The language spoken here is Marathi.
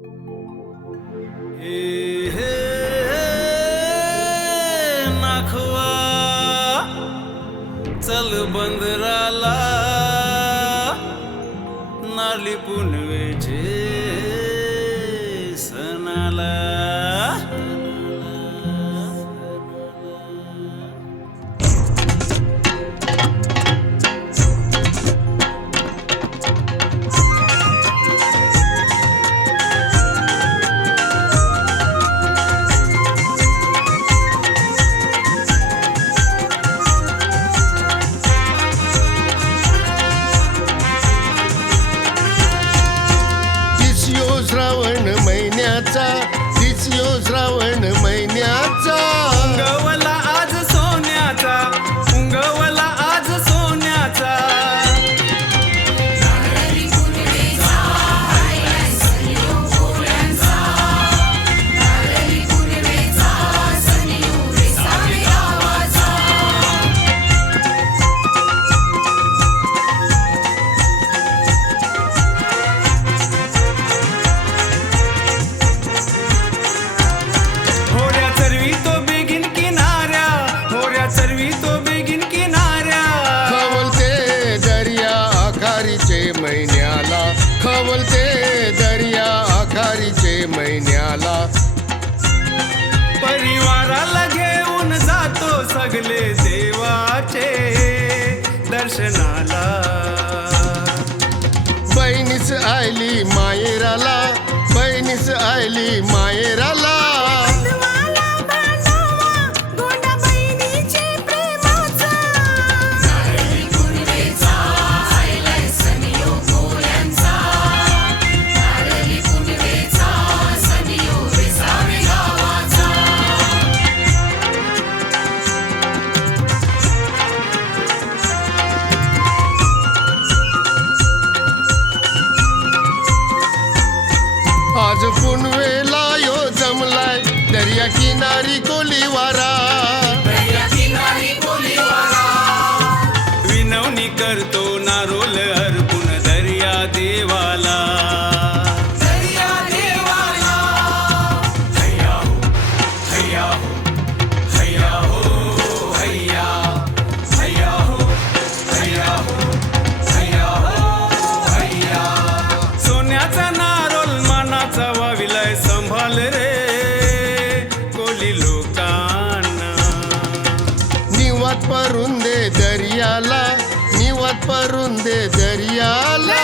हे नाखवा चल बंदराला नाली पुनवेचे सणाला श्रावण महिन्याचा दिसयो श्रावण महिन्याचा उंगवला आज सोन्याचा उंगवला आज सोन्याचा महिन्याला खवलते दर्या आखारीचे महिन्याला परिवाराला घेऊन जातो सगळे देवाचे दर्शनाला बहिणीच आयली मायेराला बहिणीच आयली मायेराला आज पुनवेला यो जमलाय दर्या किनारी कोलीवारा विनवणी करतो नारोल अर्पुन दर्या देवाला सोन्याचा नारोल मानाचा वाविलाय संभाल रे कोली लोकांना निवात परून दे दर्याला निवात परून दे दर्याला